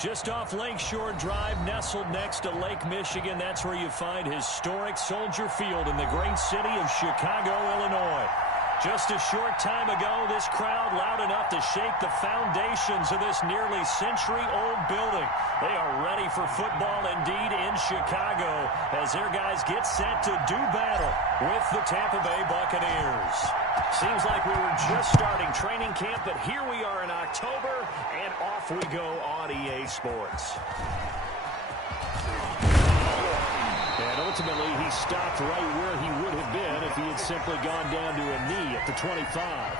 Just off Lakeshore Drive, nestled next to Lake Michigan, that's where you find historic Soldier Field in the great city of Chicago, Illinois. Just a short time ago, this crowd loud enough to shake the foundations of this nearly century-old building. They are ready for football indeed in Chicago as their guys get set to do battle with the Tampa Bay Buccaneers. Seems like we were just starting training camp, but here we are in October, and off we go on EA Sports. And ultimately, he stopped right where he would have been if he had simply gone down to a knee at the 25.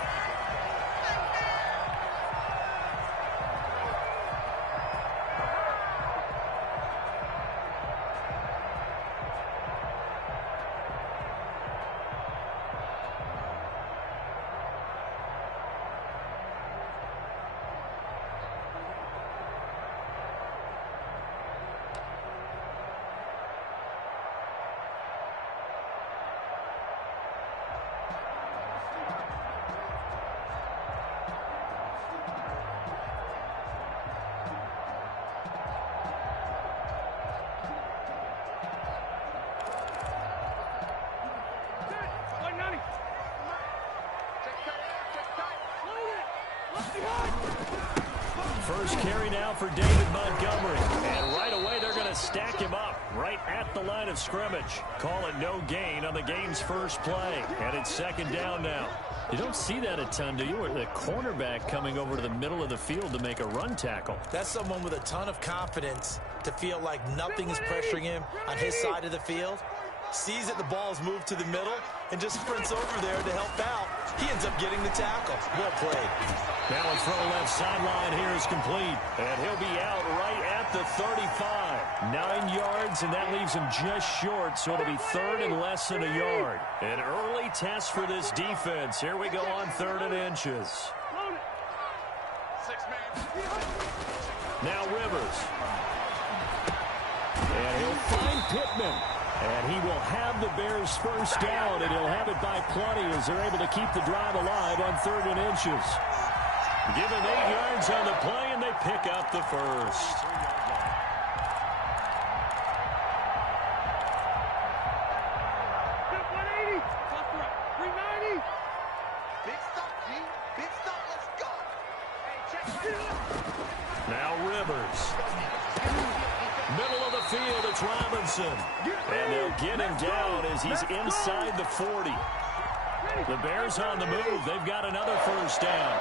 First carry now for David Montgomery. And right away, they're going to stack him up right at the line of scrimmage. Call it no gain on the game's first play. And it's second down now. You don't see that a ton, do you? Or the cornerback coming over to the middle of the field to make a run tackle. That's someone with a ton of confidence to feel like nothing is pressuring him on his side of the field. Sees that the ball's moved to the middle and just sprints over there to help out. He ends up getting the tackle. Well played. Now a throw left sideline here is complete. And he'll be out right at the 35. 9 yards, and that leaves him just short, so it'll be third and less than a yard. An early test for this defense. Here we go on 3rd and inches. Now Rivers. And he'll find Pittman. And he will have the Bears first down, and he'll have it by plenty as they're able to keep the drive alive on 3rd and inches. Give him 8 yards on the play, and they pick up the first. Now Rivers. Middle of the field, it's Robinson. And they'll get him down as he's inside the 40. The Bears on the move. They've got another first down.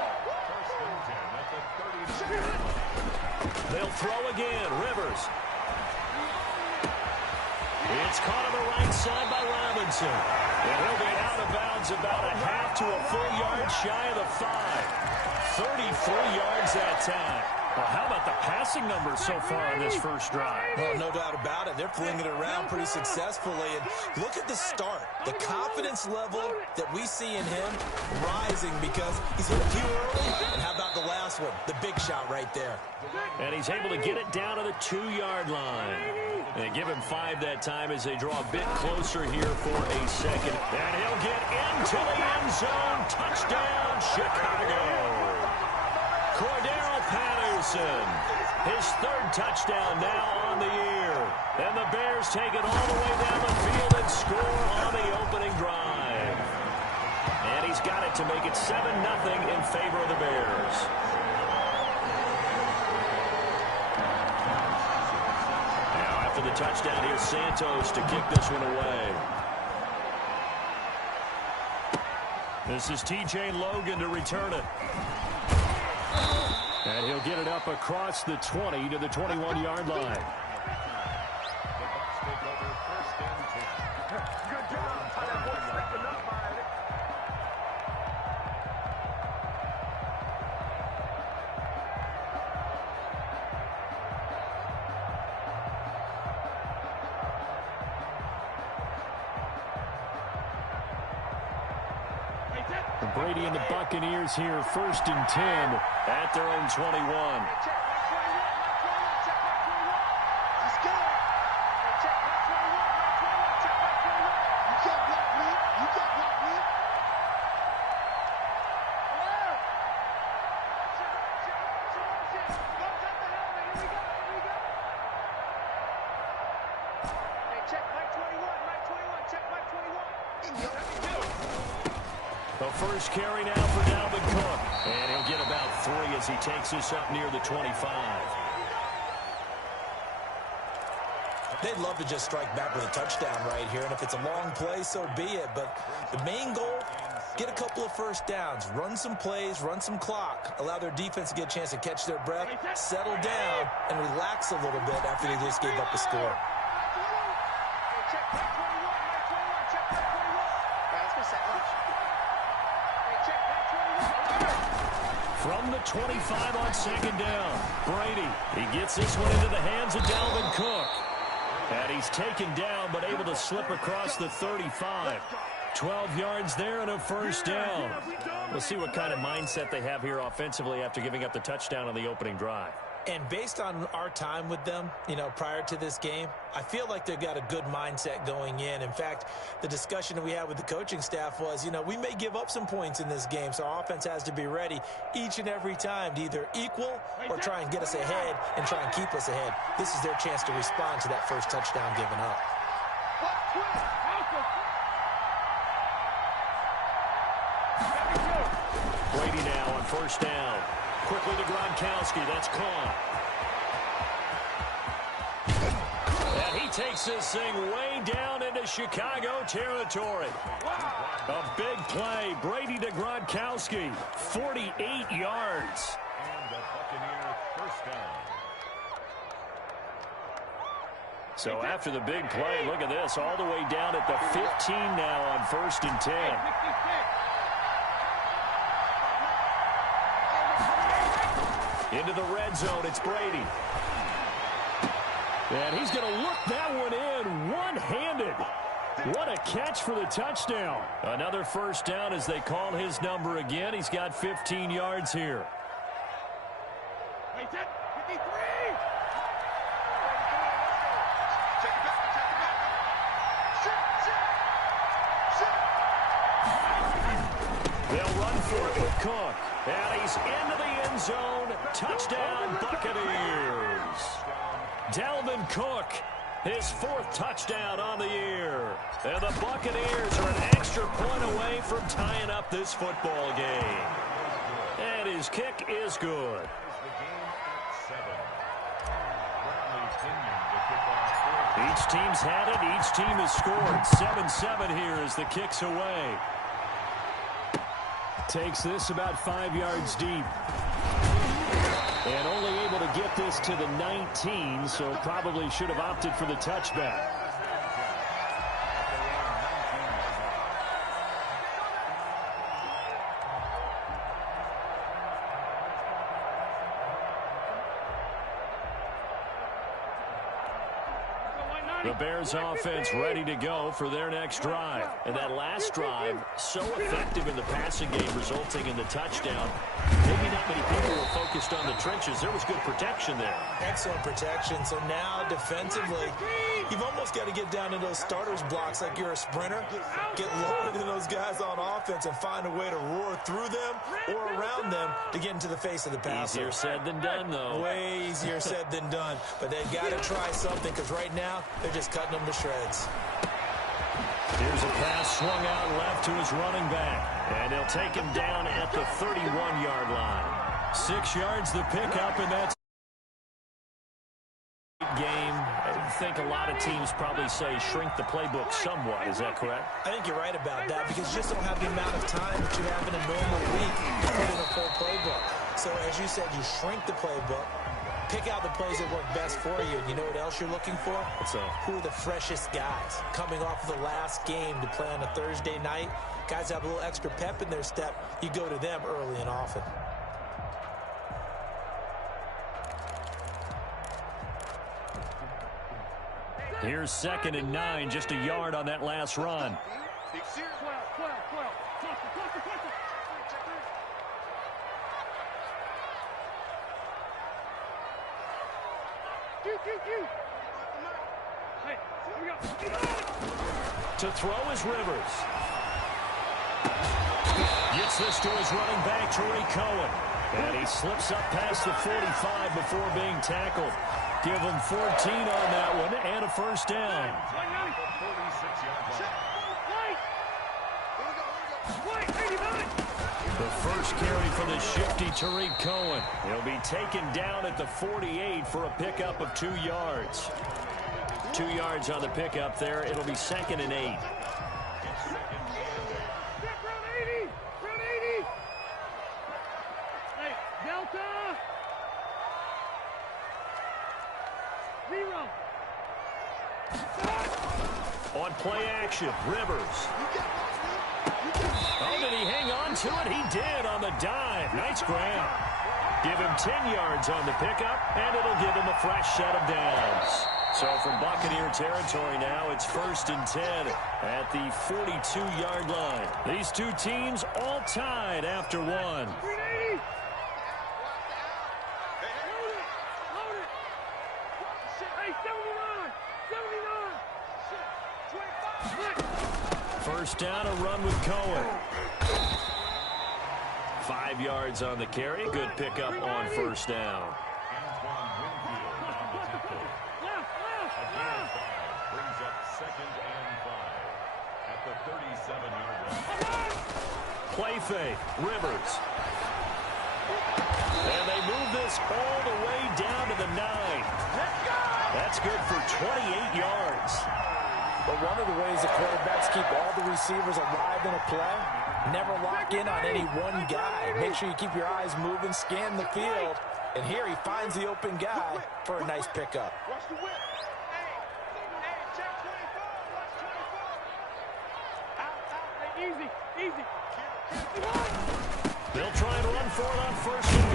They'll throw again. Rivers. It's caught on the right side by Robinson. And he'll be out of bounds about a half to a full yard shy of the 5. 33 yards that time. Well, how about the passing numbers so far on this first drive? Well, no doubt about it. They're flinging it around pretty successfully. And look at the start. The confidence level that we see in him rising because he's hit a few early. And how about the last one? The big shot right there. And he's able to get it down to the 2-yard line. They give him 5 that time as they draw a bit closer here for a second. And he'll get into the end zone. Touchdown, Chicago. Cordero Patterson, his 3rd touchdown now on the year. And the Bears take it all the way down the field and score on the opening drive. And he's got it to make it 7-0 in favor of the Bears. Now after the touchdown, here's Santos to kick this one away. This is T.J. Logan to return it. And he'll get it up across the 20 to the 21-yard line. Brady and the Buccaneers here, 1st and 10 at their own 21. The first carry now for Dalvin Cook. And he'll get about 3 as he takes this up near the 25. They'd love to just strike back with a touchdown right here, and if it's a long play, so be it. But the main goal, get a couple of first downs, run some plays, run some clock, allow their defense to get a chance to catch their breath, settle down, and relax a little bit after they just gave up a score. From the 25 on second down, Brady. He gets this one into the hands of Dalvin Cook. And he's taken down, but able to slip across the 35. 12 yards there and a first down. We'll see what kind of mindset they have here offensively after giving up the touchdown on the opening drive. And based on our time with them, prior to this game, I feel like they've got a good mindset going in. In fact, the discussion that we had with the coaching staff was, we may give up some points in this game, so our offense has to be ready each and every time to either equal or try and get us ahead and try and keep us ahead. This is their chance to respond to that first touchdown given up. Brady now on first down. Quickly to Gronkowski. That's caught. And he takes this thing way down into Chicago territory. A big play. Brady to Gronkowski. 48 yards. And the Buccaneer first down. So after the big play, look at this. All the way down at the 15 now on 1st and 10. Into the red zone, it's Brady. And he's going to look that one in one-handed. What a catch for the touchdown. Another first down as they call his number again. He's got 15 yards here. They'll run for it with Cook. And he's into the end zone. Touchdown, Buccaneers. Dalvin Cook, his 4th touchdown on the year. And the Buccaneers are an extra point away from tying up this football game. And his kick is good. Each team's had it. Each team has scored. 7-7 here as the kick's away. Takes this about 5 yards deep. And only able to get this to the 19, so probably should have opted for the touchback. The Bears offense ready to go for their next drive. And that last drive, so effective in the passing game, resulting in the touchdown. Maybe not many people were focused on the trenches. There was good protection there. Excellent protection. So now, defensively, you've almost got to get down to those starters blocks like you're a sprinter. Get lower than those guys on offense and find a way to roar through them or around them to get into the face of the passer. Easier said than done, though. Way easier said than done. But they've got to try something because right now, they're just cutting them to shreds. Here's a pass swung out left to his running back. And they'll take him down at the 31-yard line. 6 yards the pickup, and that's game. I think a lot of teams probably say shrink the playbook somewhat. Is that correct? I think you're right about that because you just don't have the amount of time that you have in a normal week to put in a full playbook. So as you said, you shrink the playbook. Pick out the plays that work best for you. And you know what else you're looking for? What's that? Who are the freshest guys coming off of the last game to play on a Thursday night? Guys have a little extra pep in their step. You go to them early and often. Here's 2nd and 9, just a yard on that last run. To throw is Rivers. Gets this to his running back, Tariq Cohen. And he slips up past the 45 before being tackled. Give them 14 on that one and a first down. The first carry for the shifty Tariq Cohen. He'll be taken down at the 48 for a pickup of 2 yards. 2 yards on the pickup there. It'll be 2nd and 8. On play action, Rivers. Oh, did he hang on to it? He did on the dive. Nice grab. Give him 10 yards on the pickup, and it'll give him a fresh set of downs. So from Buccaneer territory now, it's 1st and 10 at the 42-yard line. These two teams all tied after one. First down, a run with Cohen. 5 yards on the carry. Good pickup on first down. Brings up 2nd and 5 at the 37-yard line. Play fake, Rivers. And they move this all the way down to the 9. That's good for 28 yards. But one of the ways the quarterbacks keep all the receivers alive in a play, never lock in on any one guy. Make sure you keep your eyes moving, scan the field. And here he finds the open guy for a nice pickup. They'll try and run for it on 1st and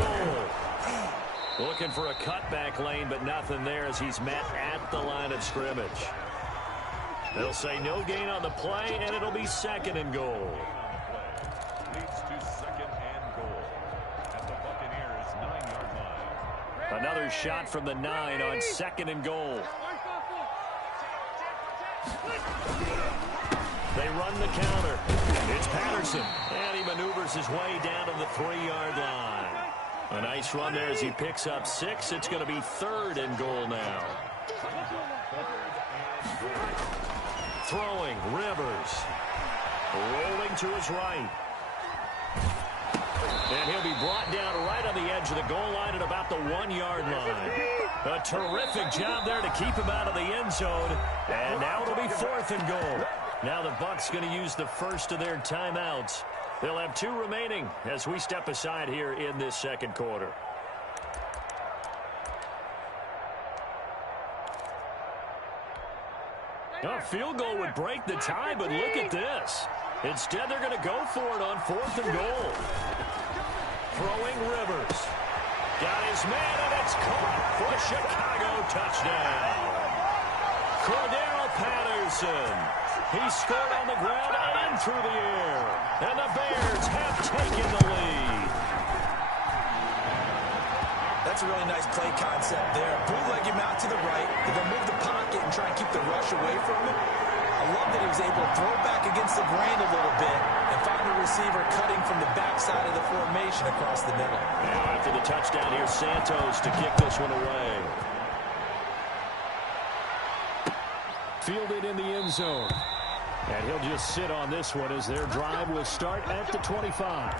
goal. Looking for a cutback lane, but nothing there as he's met at the line of scrimmage. They'll say no gain on the play, and it'll be 2nd and goal. Leads to 2nd and goal at the Buccaneers' 9-yard line. Another shot from the 9 on 2nd and goal. They run the counter. It's Patterson, and he maneuvers his way down to the 3-yard line. A nice run there as he picks up 6. It's going to be 3rd and goal now. Throwing, Rivers. Rolling to his right. And he'll be brought down right on the edge of the goal line at about the 1-yard line. A terrific job there to keep him out of the end zone. And now it'll be 4th and goal. Now the Bucs going to use the first of their timeouts. They'll have 2 remaining as we step aside here in this second quarter. A field goal would break the tie, but look at this. Instead, they're going to go for it on 4th and goal. Throwing Rivers. Got his man, and it's caught for a Chicago touchdown. Cordero Patterson. He scored on the ground and through the air. And the Bears have taken the lead. That's a really nice play concept there. Bootleg him out to the right. They're going to move the pocket and try and keep the rush away from him. I love that he was able to throw back against the grain a little bit and find a receiver cutting from the backside of the formation across the middle. Now after the touchdown, here's Santos to kick this one away. Fielded in the end zone. And he'll just sit on this one as their drive will start at the 25.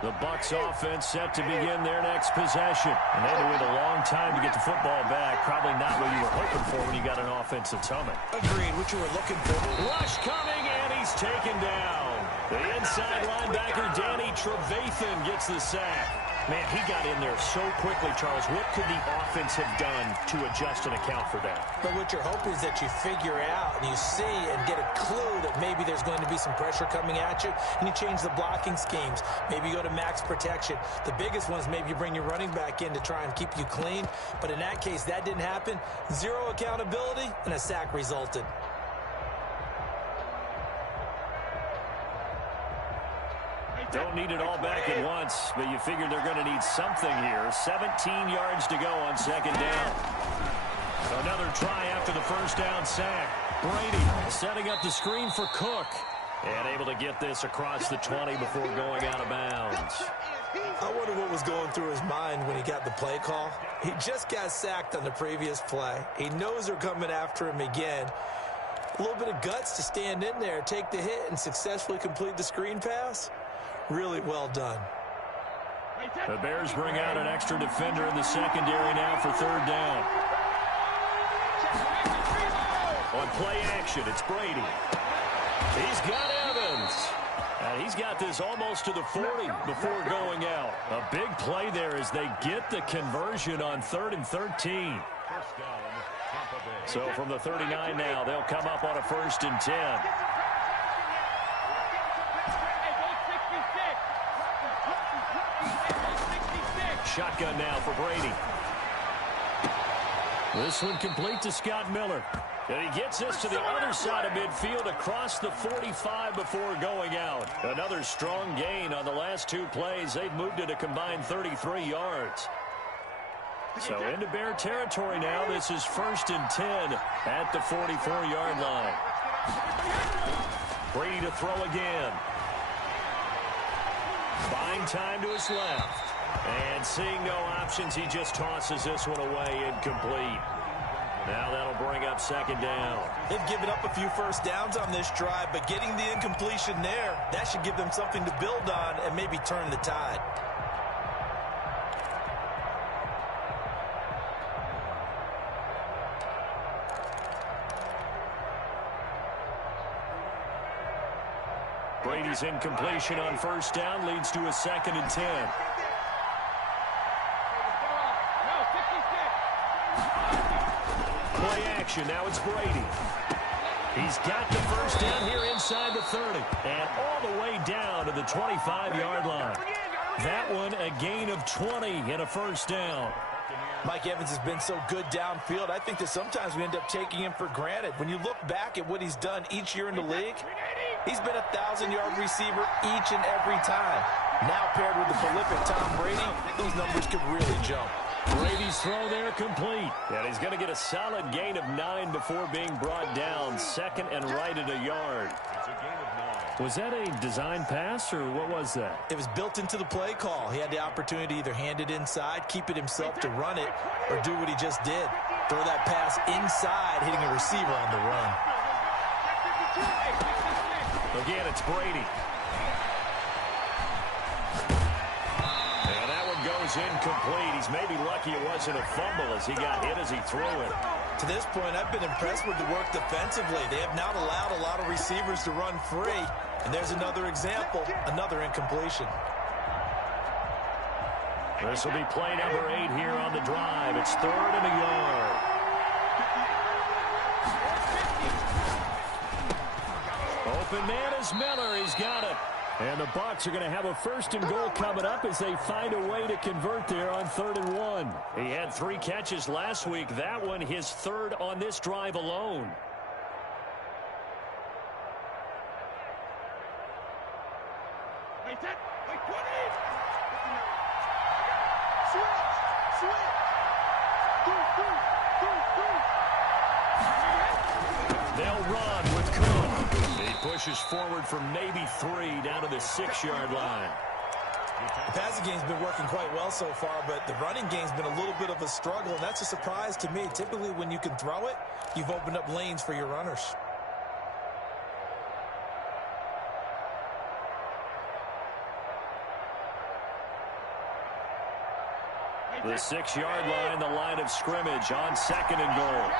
The Bucs offense set to begin their next possession. And they had to wait a long time to get the football back. Probably not what you were hoping for when you got an offense that's humming. Agreed, what you were looking for. Rush coming, and he's taken down. The inside linebacker, Danny Trevathan, gets the sack. Man, he got in there so quickly, Charles. What could the offense have done to adjust and account for that? But what you're hoping is that you figure out and you see and get a clue that maybe there's going to be some pressure coming at you, and you change the blocking schemes. Maybe you go to max protection. The biggest one is maybe you bring your running back in to try and keep you clean. But in that case, that didn't happen. Zero accountability, and a sack resulted. Don't need it all back at once, but you figure they're going to need something here. 17 yards to go on 2nd down. Another try after the first down sack. Brady setting up the screen for Cook. And able to get this across the 20 before going out of bounds. I wonder what was going through his mind when he got the play call. He just got sacked on the previous play. He knows they're coming after him again. A little bit of guts to stand in there, take the hit, and successfully complete the screen pass. Really well done. The Bears bring out an extra defender in the secondary now for third down. On play action, it's Brady. He's got Evans. And he's got this almost to the 40 before going out. A big play there as they get the conversion on 3rd and 13. So from the 39 now, they'll come up on a 1st and 10. Shotgun now for Brady. This one complete to Scott Miller. And he gets this to the other side of midfield across the 45 before going out. Another strong gain on the last 2 plays. They've moved it a combined 33 yards. So into Bear territory now. This is 1st and 10 at the 44-yard line. Brady to throw again. Buying time to his left. And seeing no options, he just tosses this one away incomplete. Now that'll bring up 2nd down. They've given up a few first downs on this drive, but getting the incompletion there, that should give them something to build on and maybe turn the tide. Brady's incompletion on 1st down leads to a 2nd and 10. Play action. Now it's Brady. He's got the 1st down here inside the 30. And all the way down to the 25-yard line. That one a gain of 20 and a 1st down. Mike Evans has been so good downfield. I think that sometimes we end up taking him for granted. When you look back at what he's done each year in the league, he's been a 1,000-yard receiver each and every time. Now paired with the prolific Tom Brady, those numbers could really jump. Brady's throw there complete. And he's going to get a solid gain of 9 before being brought down. 2nd and right at a yard. Was that a design pass, or what was that? It was built into the play call. He had the opportunity to either hand it inside, keep it himself to run it, or do what he just did. Throw that pass inside, hitting a receiver on the run. Again, it's Brady. And that one goes incomplete. He's maybe lucky it wasn't a fumble as he got hit as he threw it. To this point, I've been impressed with the work defensively. They have not allowed a lot of receivers to run free. And there's another example, another incompletion. This will be play number 8 here on the drive. It's 3rd and a yard. Open man is Miller. He's got it. And the Bucs are going to have a 1st and goal coming up as they find a way to convert there on 3rd and 1. He had 3 catches last week. That one his 3rd on this drive alone. They'll run with Cook. He pushes forward from maybe 3 down to the 6-yard line. The passing game's been working quite well so far, but the running game's been a little bit of a struggle, and that's a surprise to me. Typically, when you can throw it, you've opened up lanes for your runners. The 6-yard line, the line of scrimmage on 2nd and goal.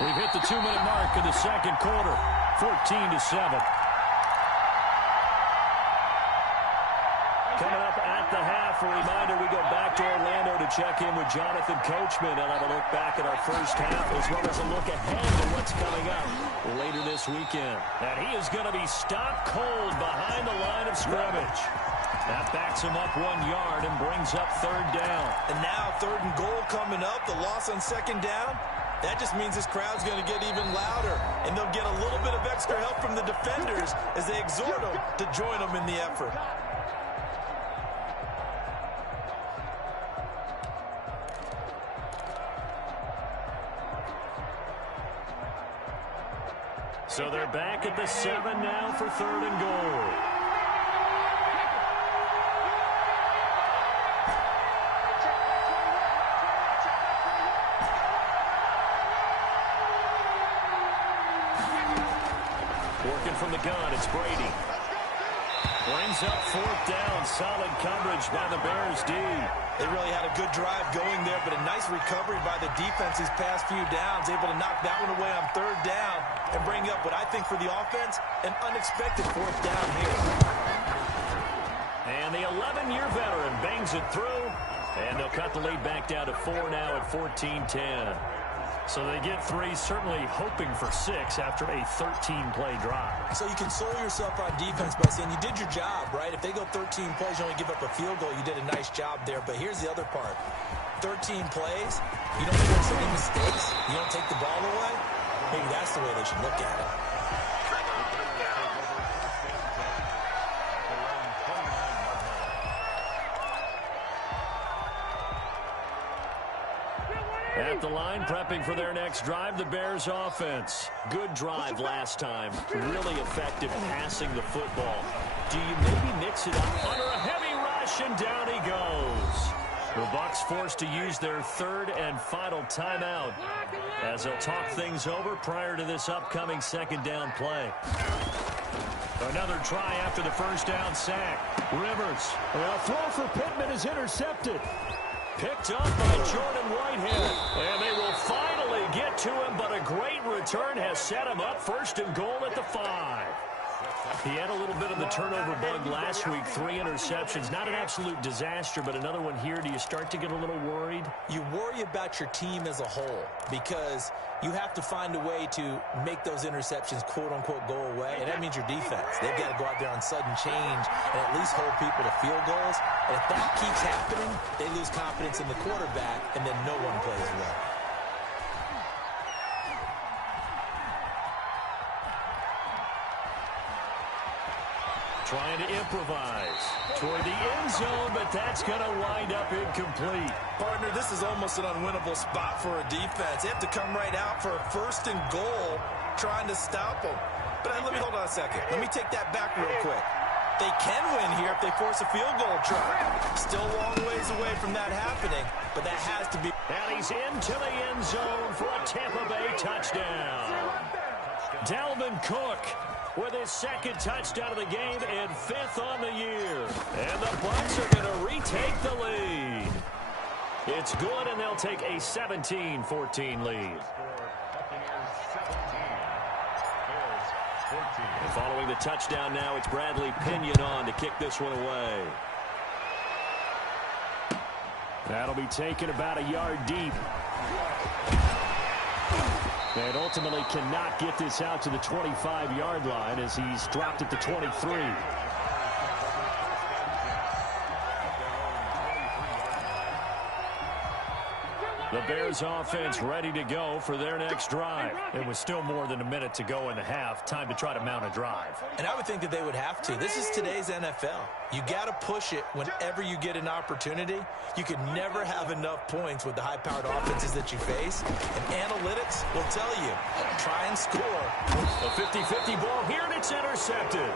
We've hit the 2-minute mark in the 2nd quarter, 14-7. Coming up at the half, a reminder, we go back to Orlando to check in with Jonathan Coachman and have a look back at our first half as well as a look ahead to what's coming up later this weekend. And he is going to be stopped cold behind the line of scrimmage. That backs him up 1 yard and brings up 3rd down. And now 3rd and goal coming up, the loss on 2nd down. That just means this crowd's going to get even louder, and they'll get a little bit of extra help from the defenders as they exhort them to join them in the effort. So they're back at the 7 now for 3rd and goal. Working from the gun, it's Brady. Brings up 4th down. Solid coverage by the Bears D. They really had a good drive going there, but a nice recovery by the defense these past few downs, able to knock that one away on 3rd down and bring up what I think for the offense, an unexpected 4th down here. And the 11-year veteran bangs it through, and they'll cut the lead back down to 4 now at 14-10. So they get 3, certainly hoping for 6 after a 13-play drive. So you console yourself on defense by saying you did your job, right? If they go 13 plays, you only give up a field goal, you did a nice job there. But here's the other part. 13 plays, you don't force any mistakes, you don't take the ball away. Maybe that's the way they should look at it. At the line, prepping for their next drive, the Bears offense. Good drive last time. Really effective passing the football. Do you maybe mix it up under a heavy rush, and down he goes. The Bucs forced to use their 3rd and final timeout as they'll talk things over prior to this upcoming 2nd down play. Another try after the 1st down sack. Rivers. A throw for Pittman is intercepted. Picked up by Jordan Whitehead. And they will finally get to him, but a great return has set him up 1st and goal at the 5. He had a little bit of the turnover bug last week, 3 interceptions. Not an absolute disaster, but another one here. Do you start to get a little worried? You worry about your team as a whole because you have to find a way to make those interceptions, quote-unquote, go away, and that means your defense. They've got to go out there on sudden change and at least hold people to field goals. And if that keeps happening, they lose confidence in the quarterback, and then no one plays well. Trying to improvise toward the end zone, but that's going to wind up incomplete. Partner, this is almost an unwinnable spot for a defense. They have to come right out for a 1st and goal trying to stop them. But let me hold on a second. Let me take that back real quick. They can win here if they force a field goal try. Still a long ways away from that happening, but that has to be. And he's into the end zone for a Tampa Bay touchdown. Dalvin Cook with his 2nd touchdown of the game and 5th on the year. And the Bucs are going to retake the lead. It's good, and they'll take a 17-14 lead. And following the touchdown now, it's Bradley Pinion on to kick this one away. That'll be taken about a yard deep. And ultimately cannot get this out to the 25-yard line as he's dropped at the 23. The Bears offense ready to go for their next drive. It was still more than a minute to go in the half. Time to try to mount a drive. And I would think that they would have to. This is today's NFL. You got to push it whenever you get an opportunity. You can never have enough points with the high-powered offenses that you face. And analytics will tell you, try and score. A 50-50 ball here, and it's intercepted.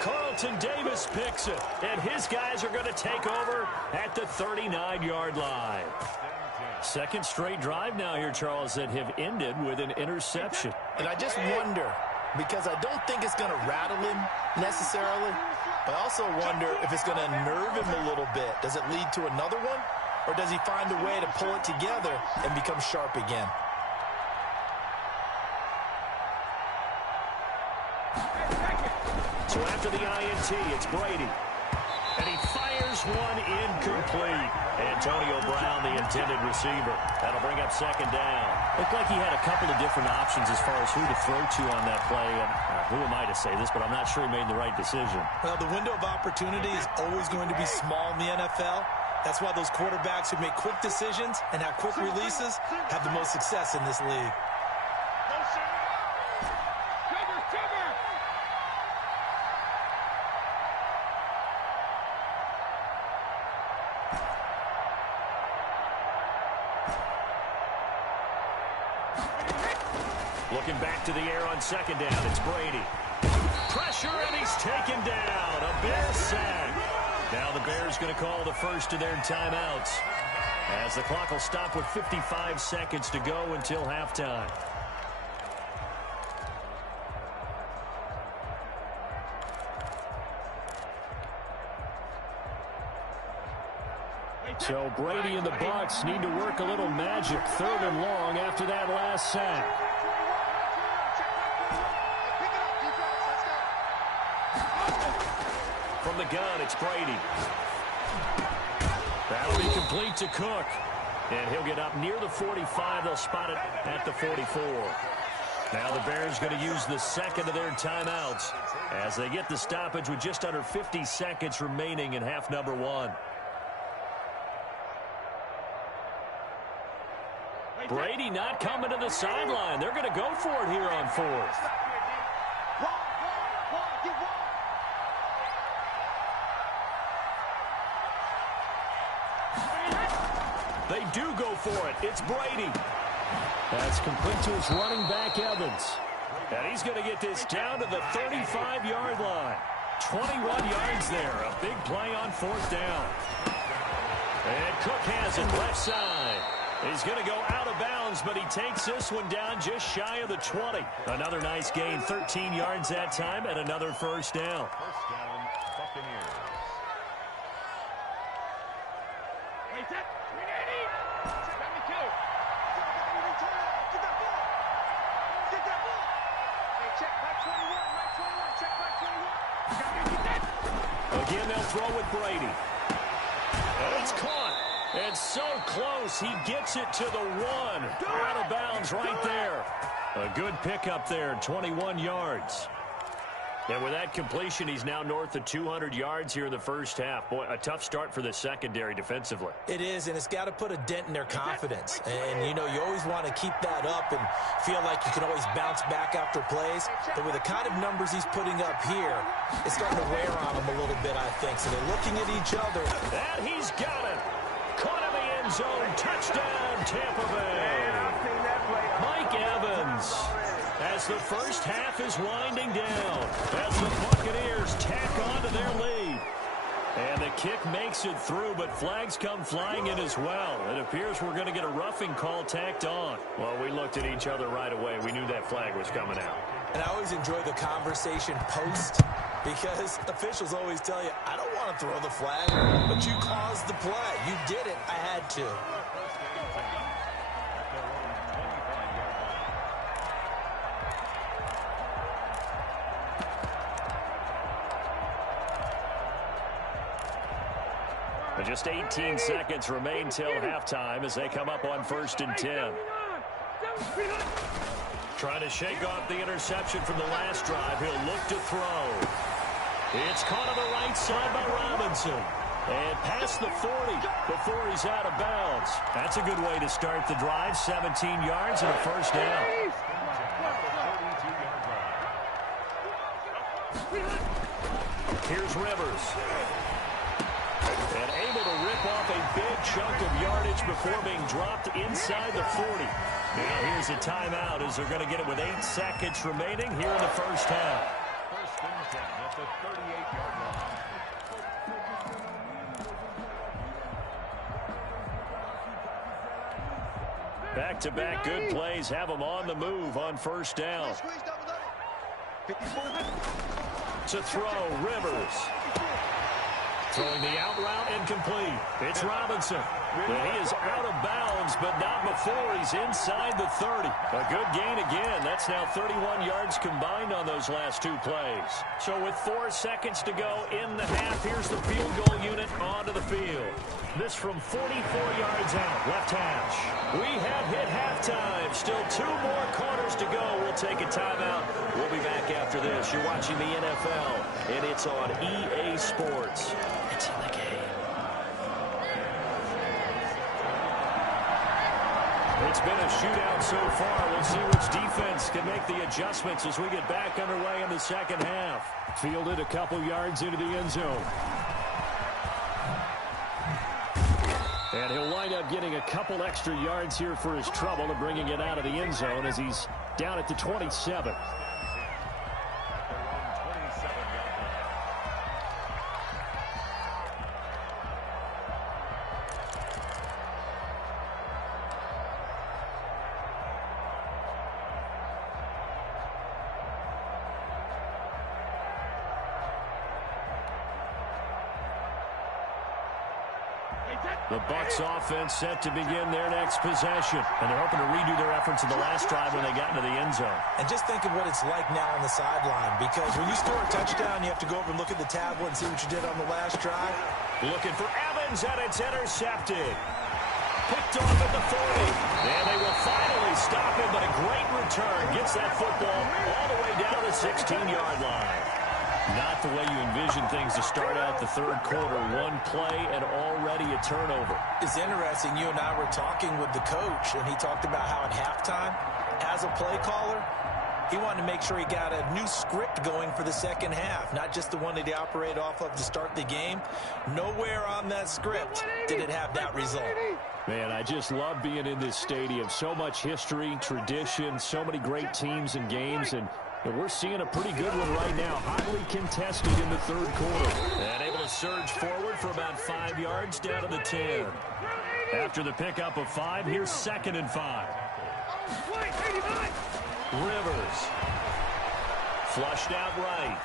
Carlton Davis picks it, and his guys are going to take over at the 39-yard line. 2nd straight drive now here, Charles, that have ended with an interception. And I just wonder, because I don't think it's going to rattle him necessarily, but I also wonder if it's going to nerve him a little bit. Does it lead to another one? Or does he find a way to pull it together and become sharp again? So after the INT, it's Brady. And he fires one incomplete. Antonio Brown, the intended receiver. That'll bring up 2nd down. Looked like he had a couple of different options as far as who to throw to on that play. And who am I to say this, but I'm not sure he made the right decision. Well, the window of opportunity is always going to be small in the NFL. That's why those quarterbacks who make quick decisions and have quick releases have the most success in this league. Looking back to the air on second down. It's Brady. Pressure, and he's taken down. A Bear sack. Now the Bears going to call the first of their timeouts, as the clock will stop with 55 seconds to go until halftime. So Brady and the Bucs need to work a little magic, 3rd and long after that last sack. From the gun, it's Brady. That'll be complete to Cook. And he'll get up near the 45. They'll spot it at the 44. Now the Bears going to use the second of their timeouts as they get the stoppage with just under 50 seconds remaining in half number 1. Brady not coming to the sideline. They're going to go for it here on 4th. They do go for it. It's Brady. That's complete to his running back, Evans. And he's going to get this down to the 35-yard line. 21 yards there. A big play on 4th down. And Cook has it left side. He's going to go out of bounds, but he takes this one down just shy of the 20. Another nice gain, 13 yards that time, and another first down. First down, Buccaneers. Again, they'll throw with Brady. And it's caught. And so close, he gets it to the 1. Out of bounds right there. A good pickup there, 21 yards. And with that completion, he's now north of 200 yards here in the first half. Boy, a tough start for the secondary defensively. It is, and it's got to put a dent in their confidence. And, you know, you always want to keep that up and feel like you can always bounce back after plays. But with the kind of numbers he's putting up here, it's starting to wear on him a little bit, I think. So they're looking at each other. And he's got it. Caught in the end zone. Touchdown, Tampa Bay. Mike Evans. As the first half is winding down, as the Buccaneers tack on to their lead. And the kick makes it through, but flags come flying in as well. It appears we're going to get a roughing call tacked on. Well, we looked at each other right away. We knew that flag was coming out. And I always enjoy the conversation post, because officials always tell you, I don't want to throw the flag, but you caused the play. You did it. I had to. Just 18 seconds remain till halftime as they come up on 1st and 10. Trying to shake off the interception from the last drive. He'll look to throw. It's caught on the right side by Robinson. And past the 40 before he's out of bounds. That's a good way to start the drive. 17 yards and a first down. Here's Rivers. And able to rip off a big chunk of yardage before being dropped inside the 40. Now here's a timeout as they're going to get it with 8 seconds remaining here in the first half. First and 10 at the 38-yard line. Back-to-back good plays have them on the move on first down. To throw, Rivers. Throwing the out route incomplete. It's Robinson. And he is out of bounds, but not before he's inside the 30. A good gain again. That's now 31 yards combined on those last 2 plays. So with 4 seconds to go in the half, here's the field goal unit onto the field. This from 44 yards out, left hash. We have hit halftime. Still 2 more quarters to go. We'll take a timeout. We'll be back after this. You're watching the NFL, and it's on EA Sports. It's in the game. It's been a shootout so far. We'll see which defense can make the adjustments as we get back underway in the second half. Fielded a couple yards into the end zone. And he'll wind up getting a couple extra yards here for his trouble of bringing it out of the end zone as he's down at the 27. The Bucs offense set to begin their next possession. And they're hoping to redo their efforts in the last drive when they got into the end zone. And just think of what it's like now on the sideline. Because when you score a touchdown, you have to go over and look at the tablet and see what you did on the last drive. Looking for Evans, and it's intercepted. Picked off at the 40. And they will finally stop him, but a great return. Gets that football all the way down to the 16-yard line. Not the way you envision things to start out the third quarter. One play and already a turnover. It's interesting. You and I were talking with the coach, and he talked about how at halftime, as a play caller, he wanted to make sure he got a new script going for the second half, not just the one that he operated off of to start the game. Nowhere on that script did it have that result. Man, I just love being in this stadium. So much history, tradition, so many great teams and games, and we're seeing a pretty good one right now. Hotly contested in the third quarter. And able to surge forward for about 5 yards down to the 10. After the pickup of 5, here's 2nd and 5. Rivers. Flushed out right.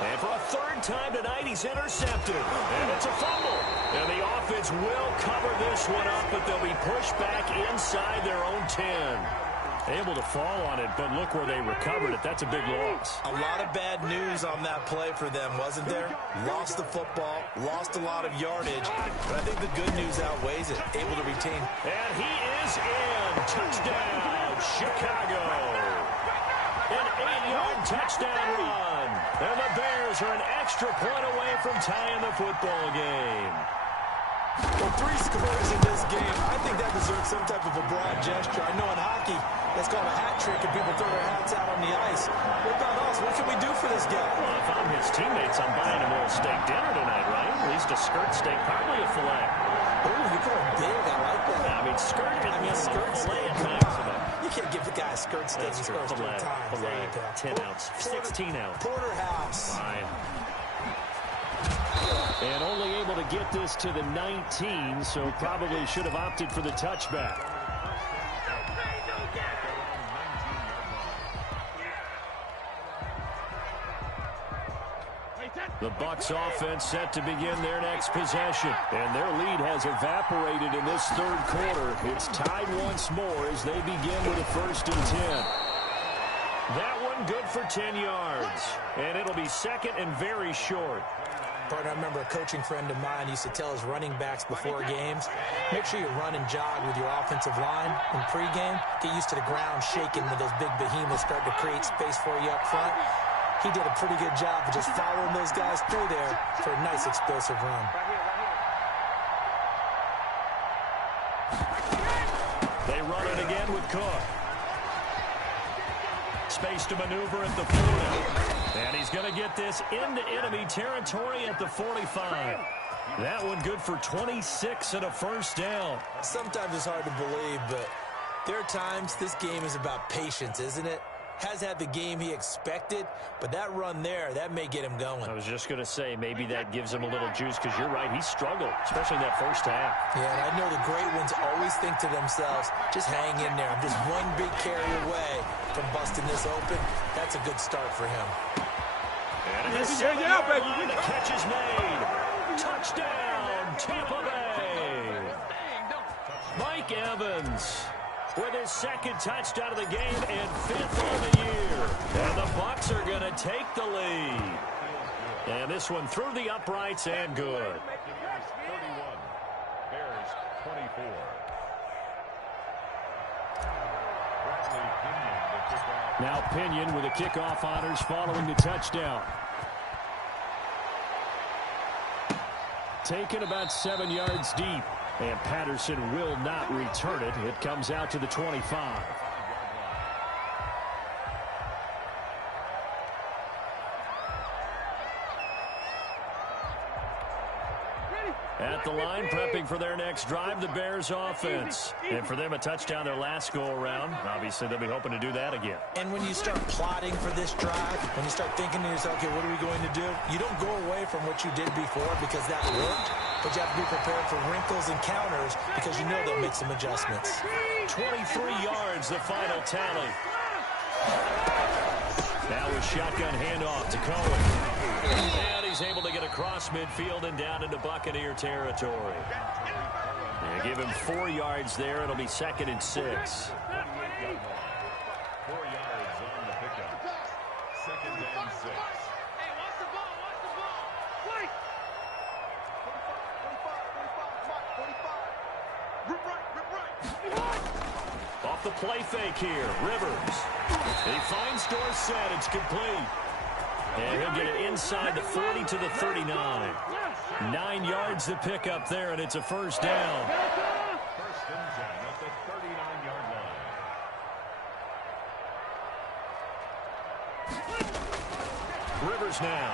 And for a third time tonight, he's intercepted. And it's a fumble. And the offense will cover this one up, but they'll be pushed back inside their own 10. Able to fall on it, but look where they recovered it. That's a big loss. A lot of bad news on that play for them, wasn't there? Lost the football, lost a lot of yardage, but I think the good news outweighs it. Able to retain. And he is in. Touchdown, Chicago. An 8-yard touchdown run. And the Bears are an extra point away from tying the football game. Well, 3 scores in this game. I think that deserves some type of a broad gesture. I know in hockey, that's called a hat trick, and people throw their hats out on the ice. What about us? What can we do for this guy? Well, if I'm his teammates, I'm buying him a little steak dinner tonight, right? At least a skirt steak, probably a filet. Oh, you're going big. I like that. I mean, skirt steak. You can't give the guy a skirt steak. That's true. Filet. 10-ounce, 16-ounce. Porterhouse. Fine. And only able to get this to the 19, so probably should have opted for the touchback. The Bucs offense set to begin their next possession. And their lead has evaporated in this third quarter. It's tied once more as they begin with a 1st and 10. That one good for 10 yards. And it'll be 2nd and very short. Partner, I remember a coaching friend of mine used to tell his running backs before games, make sure you run and jog with your offensive line in pregame. Get used to the ground shaking when those big behemoths start to create space for you up front. He did a pretty good job of just following those guys through there for a nice explosive run. They run it again with Cook. Space to maneuver at the 40. And he's going to get this into enemy territory at the 45. That one good for 26 and a 1st down. Sometimes it's hard to believe, but there are times this game is about patience, isn't it? Has had the game he expected, but that run there, that may get him going. I was just going to say, maybe that gives him a little juice, because you're right, he struggled, especially in that first half. Yeah, and I know the great ones always think to themselves, just hang in there. I'm just one big carry away from busting this open. That's a good start for him. And the 7-yard line, the catch is made. Touchdown, Tampa Bay. Mike Evans with his 2nd touchdown of the game and 5th on the year. And the Bucs are going to take the lead. And this one through the uprights and good. 31, Bears 24. Now Pinion with the kickoff honors following the touchdown. Taken about 7 yards deep. And Patterson will not return it. It comes out to the 25. At the line, prepping for their next drive, the Bears offense. And for them, a touchdown their last go-around. Obviously, they'll be hoping to do that again. And when you start plotting for this drive, when you start thinking to yourself, okay, what are we going to do? You don't go away from what you did before because that worked, but you have to be prepared for wrinkles and counters because you know they'll make some adjustments. 23 yards, the final tally. Now a shotgun handoff to Cohen. And he's able to get across midfield and down into Buccaneer territory. They give him 4 yards there. It'll be 2nd and 6. 4 yards on the pickup. 2nd and 6. Hey, watch the ball, watch the ball. Wait. 45. Rip right. Off the play fake here, Rivers. He finds Dorsett. It's complete. And he'll get it inside the 40 to the 39. 9 yards to pick up there, and it's a first down. 1st and 10 at the 39-yard line. Rivers now.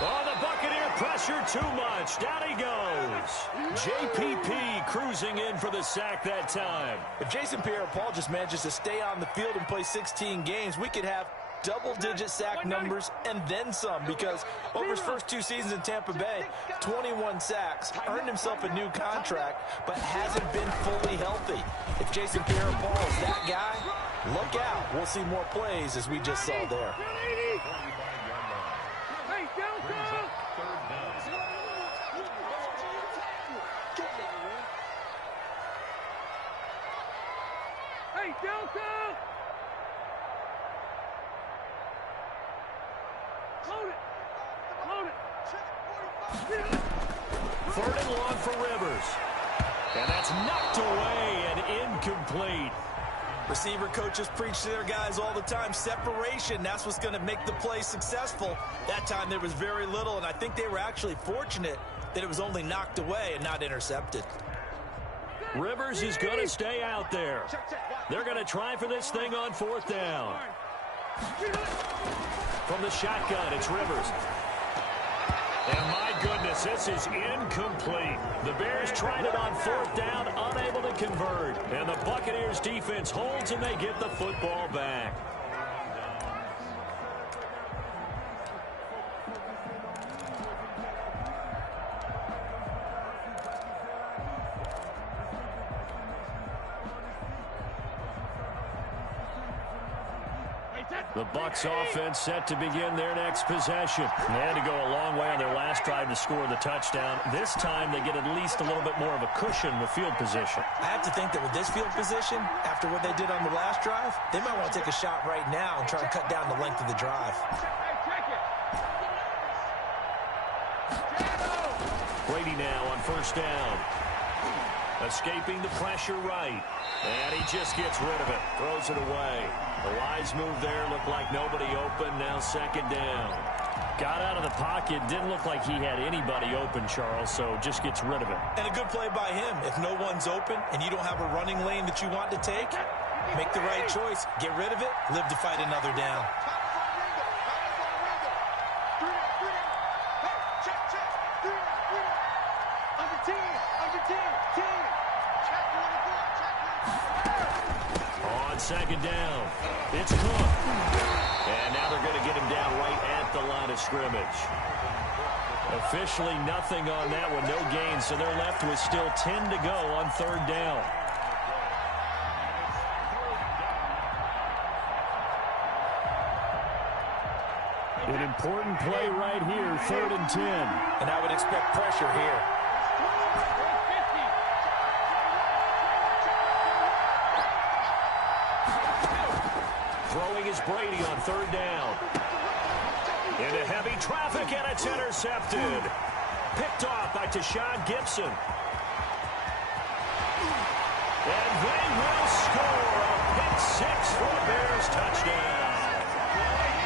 Oh, the Buccaneer pressure too much. Down he goes. JPP cruising in for the sack that time. If Jason Pierre-Paul just manages to stay on the field and play 16 games, we could have double-digit sack numbers and then some, because over his first 2 seasons in Tampa Bay, 21 sacks, earned himself a new contract, but hasn't been fully healthy. If Jason Pierre-Paul is that guy, look out. We'll see more plays as we just saw there. Hey, Delta! Load it! Load it! 3rd and long for Rivers. And that's knocked away and incomplete. Receiver coaches preach to their guys all the time. Separation, that's what's going to make the play successful. That time there was very little, and I think they were actually fortunate that it was only knocked away and not intercepted. Rivers is going to stay out there. They're going to try for this thing on 4th down. From the shotgun, it's Rivers. And my goodness, this is incomplete. The Bears tried it on 4th down, unable to convert. And the Buccaneers defense holds and they get the football back. The Bucs offense set to begin their next possession. They had to go a long way on their last drive to score the touchdown. This time they get at least a little bit more of a cushion with field position. I have to think that with this field position, after what they did on the last drive, they might want to take a shot right now and try and cut down the length of the drive. Brady now on 1st down. Escaping the pressure right. And he just gets rid of it. Throws it away. The wise move there. Looked like nobody open. Now 2nd down. Got out of the pocket. Didn't look like he had anybody open, Charles, so just gets rid of it. And a good play by him. If no one's open and you don't have a running lane that you want to take, make the right choice. Get rid of it. Live to fight another down. On 2nd down, it's Cook. And now they're going to get him down right at the line of scrimmage. Officially nothing on that one, no gain, so they're left with still 10 to go on 3rd down. An important play right here, 3rd and 10. And I would expect pressure here. Throwing is Brady on 3rd down. Into heavy traffic, and it's intercepted. Picked off by Tashawn Gibson. And they will score a pick six for a Bears touchdown.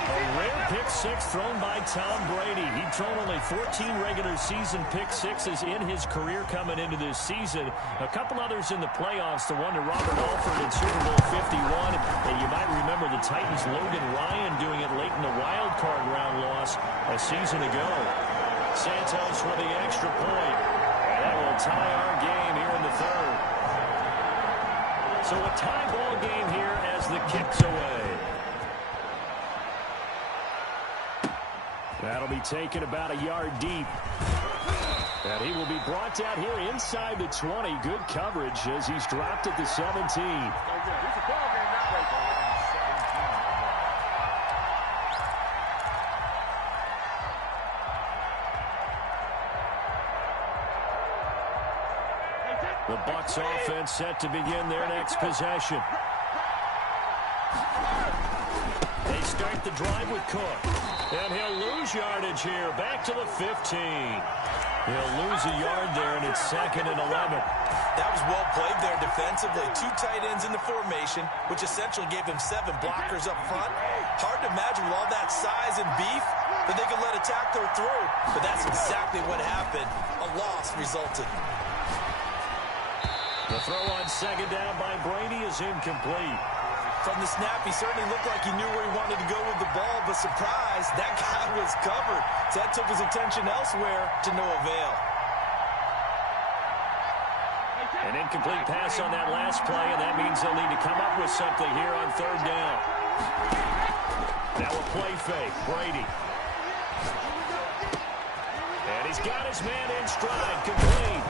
A rare pick six thrown by Tom Brady. He'd thrown only 14 regular season pick sixes in his career coming into this season. A couple others in the playoffs, the one to Robert Alford in Super Bowl 51. And you might remember the Titans' Logan Ryan doing it late in the wild card round loss a season ago. Santos with the extra point. And that will tie our game here in the third. So a tie ball game here as the kick's away. That'll be taken about a yard deep. And he will be brought down here inside the 20. Good coverage as he's dropped at the 17. The Bucs offense set to begin their next possession. They start the drive with Cook. And he'll lose yardage here. Back to the 15. He'll lose a yard there, and it's 2nd and 11. That was well played there defensively. 2 tight ends in the formation, which essentially gave him 7 blockers up front. Hard to imagine with all that size and beef that they could let a tackler through. But that's exactly what happened. A loss resulted. The throw on 2nd down by Brady is incomplete. From the snap, he certainly looked like he knew where he wanted to go with the ball, but surprise, that guy was covered. So that took his attention elsewhere to no avail. An incomplete pass on that last play, and that means they'll need to come up with something here on 3rd down. Now a play fake, Brady. And he's got his man in stride, complete.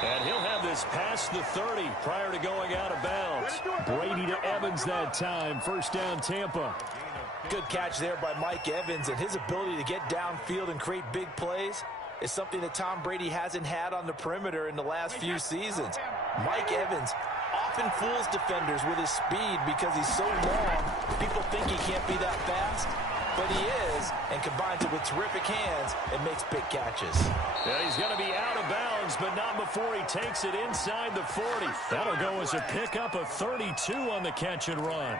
And he'll have this past the 30 prior to going out of bounds. Brady to Evans that time. 1st down, Tampa. Good catch there by Mike Evans, and his ability to get downfield and create big plays is something that Tom Brady hasn't had on the perimeter in the last few seasons. Mike Evans often fools defenders with his speed because he's so long. People think he can't be that fast, but he is, and combines it with terrific hands and makes big catches. Yeah, he's going to be out of bounds, but not before he takes it inside the 40. That'll go as a pickup of 32 on the catch and run.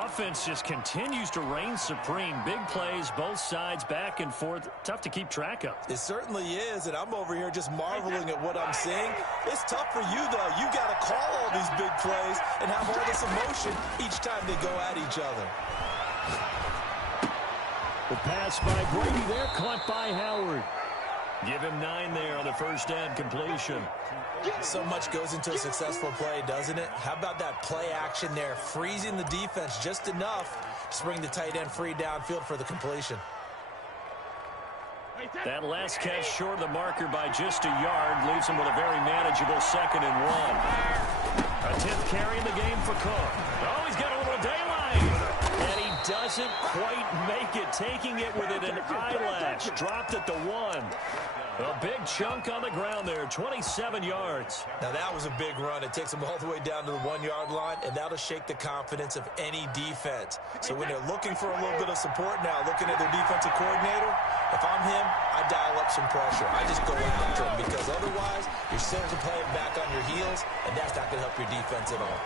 Offense just continues to reign supreme. Big plays, both sides, back and forth. Tough to keep track of. It certainly is, and I'm over here just marveling at what I'm seeing. It's tough for you, though. You got to call all these big plays and have all this emotion each time they go at each other. The pass by Brady there, caught by Howard. Give him 9 there on the 1st down completion. So much goes into a successful play, doesn't it? How about that play action there, freezing the defense just enough to bring the tight end free downfield for the completion. That last catch short of the marker by just a yard leaves him with a very manageable 2nd and 1. A 10th carry in the game for Cook. Oh, he's got a little daylight. And he doesn't quite make it, taking it within an eyelash. Dropped at the 1. A big chunk on the ground there, 27 yards. Now that was a big run. It takes them all the way down to the 1-yard line, and that'll shake the confidence of any defense. So when they're looking for a little bit of support now, looking at their defensive coordinator, if I'm him, I dial up some pressure. I just go after him, because otherwise you're simply playing back on your heels, and that's not going to help your defense at all.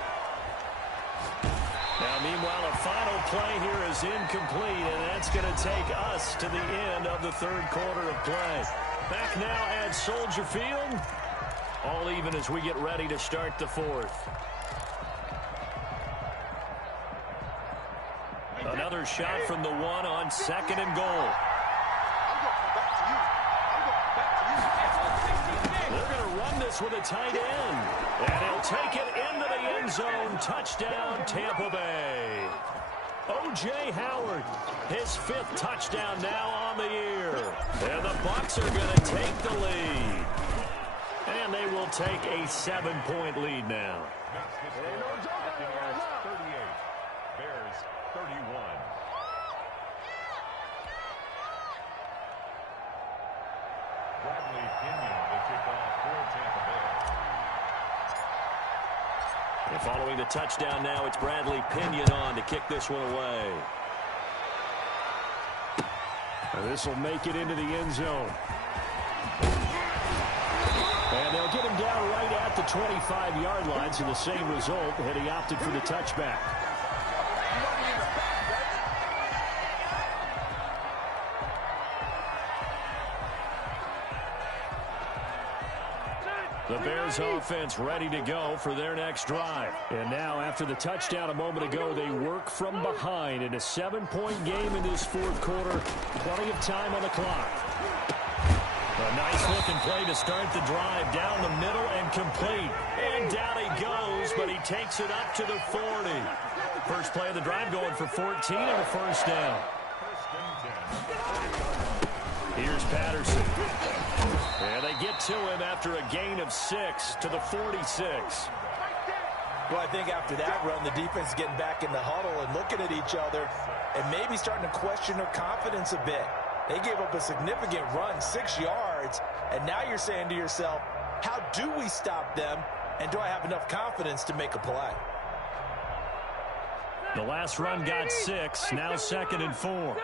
Now, meanwhile, a final play here is incomplete, and that's going to take us to the end of the 3rd quarter of play. Back now at Soldier Field. All even as we get ready to start the 4th. Another shot from the 1 on 2nd and goal. They're going to run this with a tight end. And he'll take it into the end zone. Touchdown, Tampa Bay. O.J. Howard, his 5th touchdown now on the year. And the Bucs are going to take the lead. And they will take a 7-point lead now. 38, Bears 31. Bradley Pinion, the kickoff for Tampa Bay. And following the touchdown now, it's Bradley Pinion on to kick this one away. And this will make it into the end zone. And they'll get him down right at the 25-yard line, so the same result had he opted for the touchback. The Bears offense ready to go for their next drive. And now after the touchdown a moment ago, they work from behind in a 7-point game in this 4th quarter. Plenty of time on the clock. A nice-looking play to start the drive. Down the middle and complete. And down he goes, but he takes it up to the 40. First play of the drive going for 14 and a first down. Here's Patterson. And they get to him after a gain of 6 to the 46. Well, I think after that run, the defense is getting back in the huddle and looking at each other and maybe starting to question their confidence a bit. They gave up a significant run, 6 yards, and now you're saying to yourself, how do we stop them, and do I have enough confidence to make a play? The last run got 6, now 2nd and 4.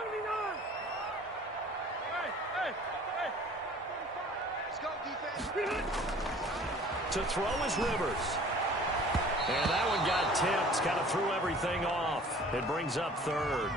To throw is Rivers. And that one got tipped, kind of threw everything off. It brings up 3rd.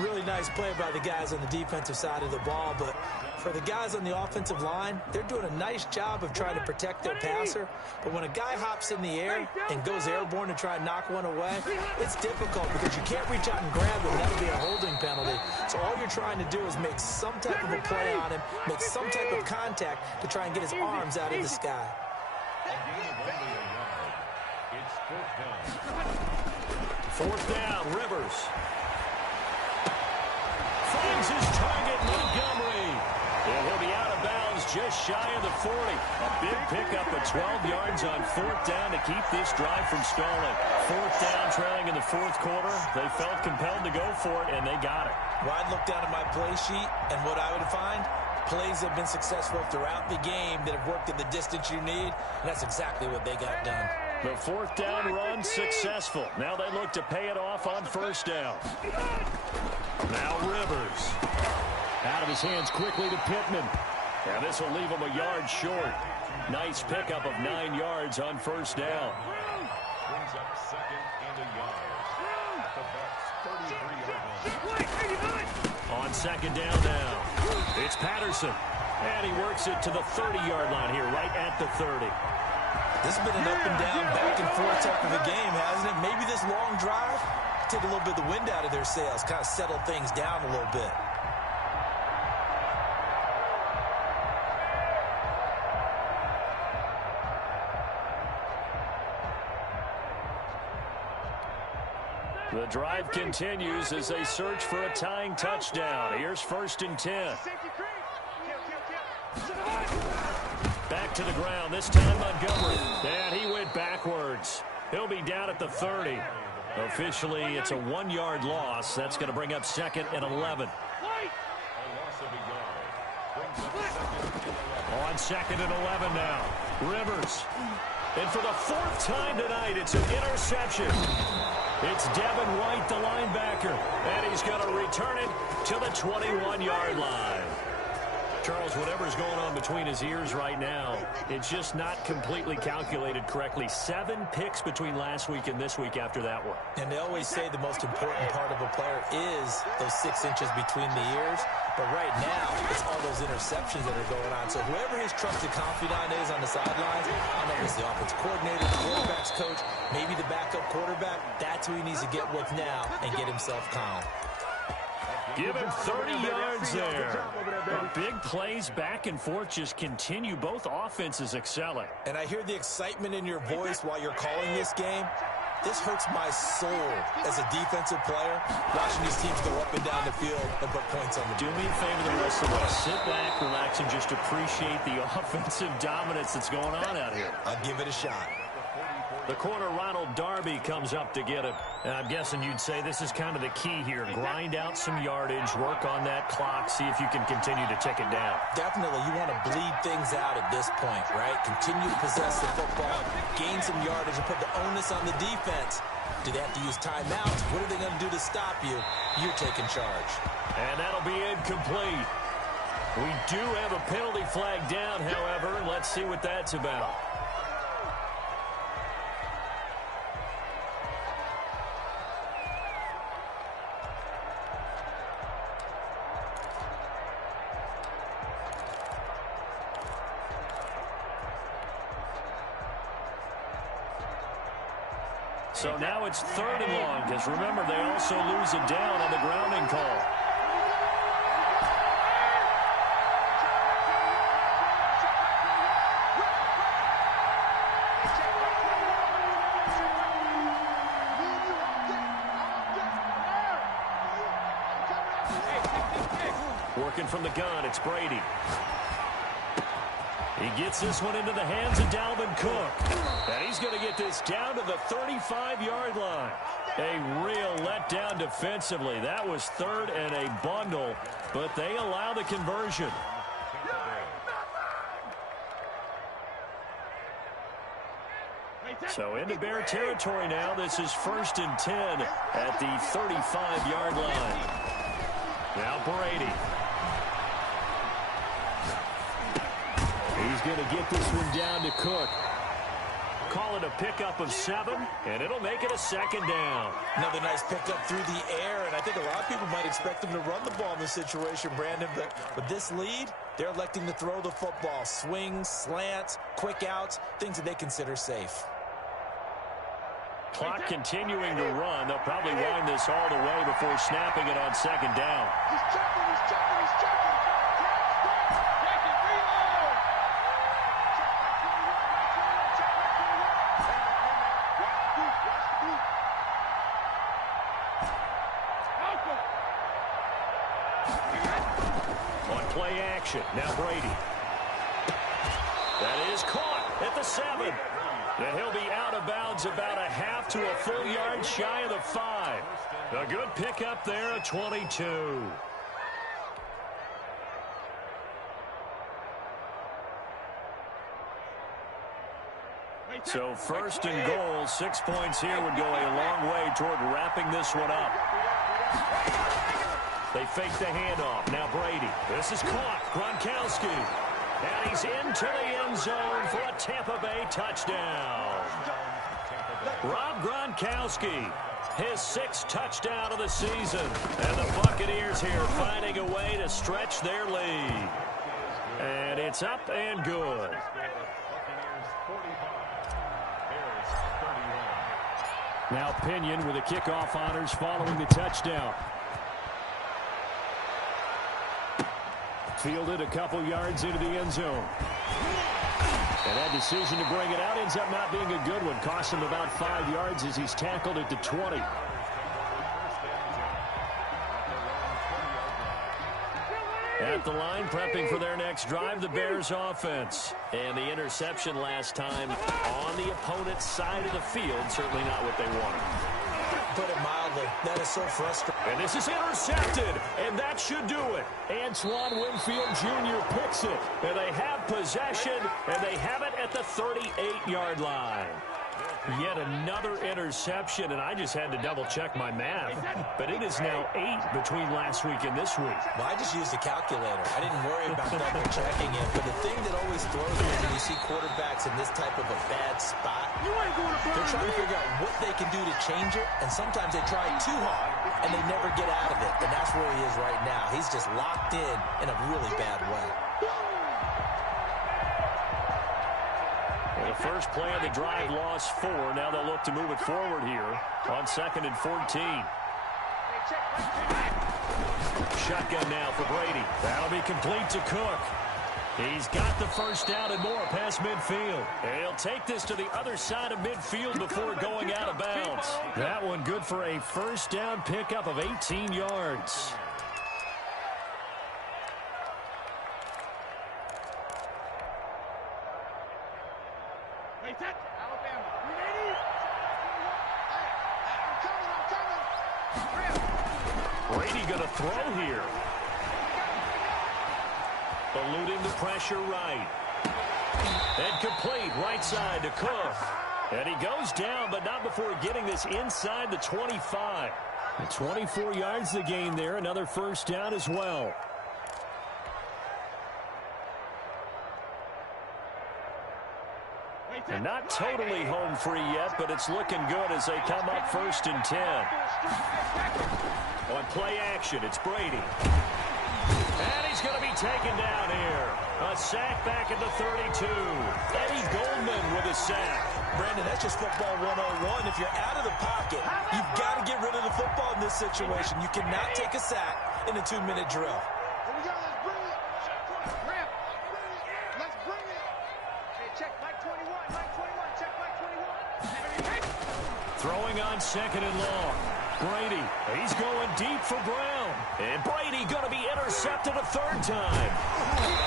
Really nice play by the guys on the defensive side of the ball, but for the guys on the offensive line, they're doing a nice job of trying to protect their passer. But when a guy hops in the air and goes airborne to try and knock one away, it's difficult because you can't reach out and grab him. That'll be a holding penalty. So all you're trying to do is make some type of a play on him, make some type of contact to try and get his arms out of the sky. It's 4th down. 4th down, Rivers. Finds his target, Montgomery. And he'll be out of bounds just shy of the 40. A big pickup of 12 yards on 4th down to keep this drive from stalling. 4th down, trailing in the 4th quarter. They felt compelled to go for it, and they got it. Well, I'd look down at my play sheet, and what I would find, plays have been successful throughout the game that have worked at the distance you need, and that's exactly what they got done. The 4th down run successful. Now they look to pay it off on 1st down. Now Rivers. Out of his hands quickly to Pittman. And this will leave him a yard short. Nice pickup of 9 yards on 1st down. Brings up 2nd and a yard. At the Bucs' 33-yard line. On 2nd down now. It's Patterson. And he works it to the 30-yard line here, right at the 30. This has been an up and down, back and forth type of a game, hasn't it? Maybe this long drive take a little bit of the wind out of their sails, kind of settle things down a little bit. The drive continues as they search for a tying touchdown. Here's 1st and 10. Back to the ground, this time Montgomery. And he went backwards. He'll be down at the 30. Officially, it's a 1-yard loss. That's going to bring up 2nd and 11. On 2nd and 11 now. Rivers. And for the 4th time tonight, it's an interception. It's Devin White, the linebacker. And he's going to return it to the 21-yard line. Charles, whatever's going on between his ears right now, it's just not completely calculated correctly. 7 picks between last week and this week after that one. And they always say the most important part of a player is those 6 inches between the ears. But right now, it's all those interceptions that are going on. So whoever his trusted confidant is on the sidelines, I don't know if it's the offensive coordinator, the quarterback's coach, maybe the backup quarterback, that's who he needs to get with now and get himself calm. Give him 30 yards there. Big plays back and forth just continue. Both offenses excelling. And I hear the excitement in your voice while you're calling this game. This hurts my soul as a defensive player, watching these teams go up and down the field and put points on the board. Do me a favor the rest of the way. Sit back, relax, and just appreciate the offensive dominance that's going on out here. I'll give it a shot. The corner, Ronald Darby, comes up to get it. And I'm guessing you'd say this is kind of the key here. Grind out some yardage, work on that clock, see if you can continue to tick it down. Definitely. You want to bleed things out at this point, right? Continue to possess the football, gain some yardage, and put the onus on the defense. Do they have to use timeouts? What are they going to do to stop you? You're taking charge. And that'll be incomplete. We do have a penalty flag down, however. Let's see what that's about. So now it's 3rd and long, because remember, they also lose it down on the grounding call. Working from the gun, it's Brady. He gets this one into the hands of Dalvin Cook. And he's going to get this down to the 35-yard line. A real letdown defensively. That was third and a bundle, but they allow the conversion. So into Bear territory now. This is 1st and 10 at the 35-yard line. Now Brady. He's going to get this one down to Cook. Call it a pickup of 7, and it'll make it a 2nd down. Another nice pickup through the air, and I think a lot of people might expect him to run the ball in this situation, Brandon, but with this lead, they're electing to throw the football. Swings, slants, quick outs, things that they consider safe. Clock continuing to run. They'll probably wind this all the way before snapping it on 2nd down. He's checking, he's checking, he's checking. Check it, reload. On play action, now Brady. That is caught at the 7. And he'll be out of bounds about a half to a full yard shy of the 5. A good pickup there at 22. So 1st and goal, 6 points here would go a long way toward wrapping this one up. They fake the handoff. Now Brady. This is caught. Gronkowski. And he's into the end zone for a Tampa Bay touchdown. Rob Gronkowski, his 6th touchdown of the season. And the Buccaneers here finding a way to stretch their lead. And it's up and good. Now Pinion with the kickoff honors following the touchdown. Fielded a couple yards into the end zone. And that decision to bring it out ends up not being a good one. Cost him about 5 yards as he's tackled at the 20. At the line, prepping for their next drive, the Bears offense. And the interception last time on the opponent's side of the field, certainly not what they wanted. Put it mildly, that is so frustrating. And this is intercepted, and that should do it. Antoine Winfield Jr. picks it, and they have possession, and they have it at the 38-yard line. Yet another interception, and I just had to double-check my math. But it is now 8 between last week and this week. Well, I just used a calculator. I didn't worry about double-checking it. But the thing that always throws me when you see quarterbacks in this type of a bad spot, they're trying to figure out what they can do to change it, and sometimes they try too hard, and they never get out of it. And that's where he is right now. He's just locked in a really bad way. The first play of the drive lost 4. Now they'll look to move it forward here on 2nd and 14. Shotgun now for Brady. That'll be complete to Cook. He's got the first down and more past midfield. And he'll take this to the other side of midfield before going out of bounds. That one good for a first down pickup of 18 yards. Brady going to throw here. Eluding the pressure right. And complete right side to Cook. And he goes down, but not before getting this inside the 25. And 24 yards the gain there. Another first down as well. And not totally home free yet, but it's looking good as they come up 1st and 10. On play action, it's Brady. And he's going to be taken down here. A sack back at the 32. Eddie Goldman with a sack. Brandon, that's just football 101. If you're out of the pocket, you've got to get rid of the football in this situation. You cannot take a sack in a 2-minute drill. Here we go, let's bring it. Ramp. Let's bring it. Hey, check Mike 21, Mike 21, check Mike 21. Throwing on 2nd and long. Brady. He's going deep for Brown. And Brady going to be intercepted a third time.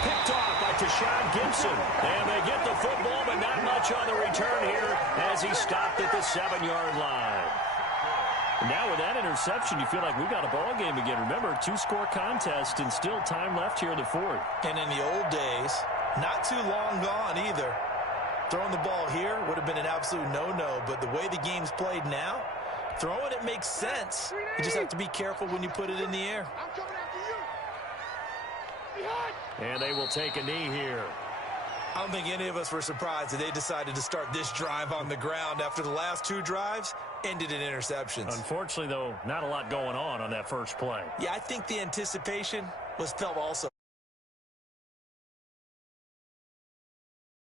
Picked off by Tashawn Gibson. And they get the football, but not much on the return here as he stopped at the 7-yard line. Now with that interception, you feel like we've got a ball game again. Remember, 2-score contest and still time left here in the fourth. And in the old days, not too long gone either. Throwing the ball here would have been an absolute no-no, but the way the game's played now, throwing it makes sense. You just have to be careful when you put it in the air. I'm coming after you. And they will take a knee here. I don't think any of us were surprised that they decided to start this drive on the ground after the last 2 drives ended in interceptions. Unfortunately, though, not a lot going on that first play. Yeah, I think the anticipation was felt also.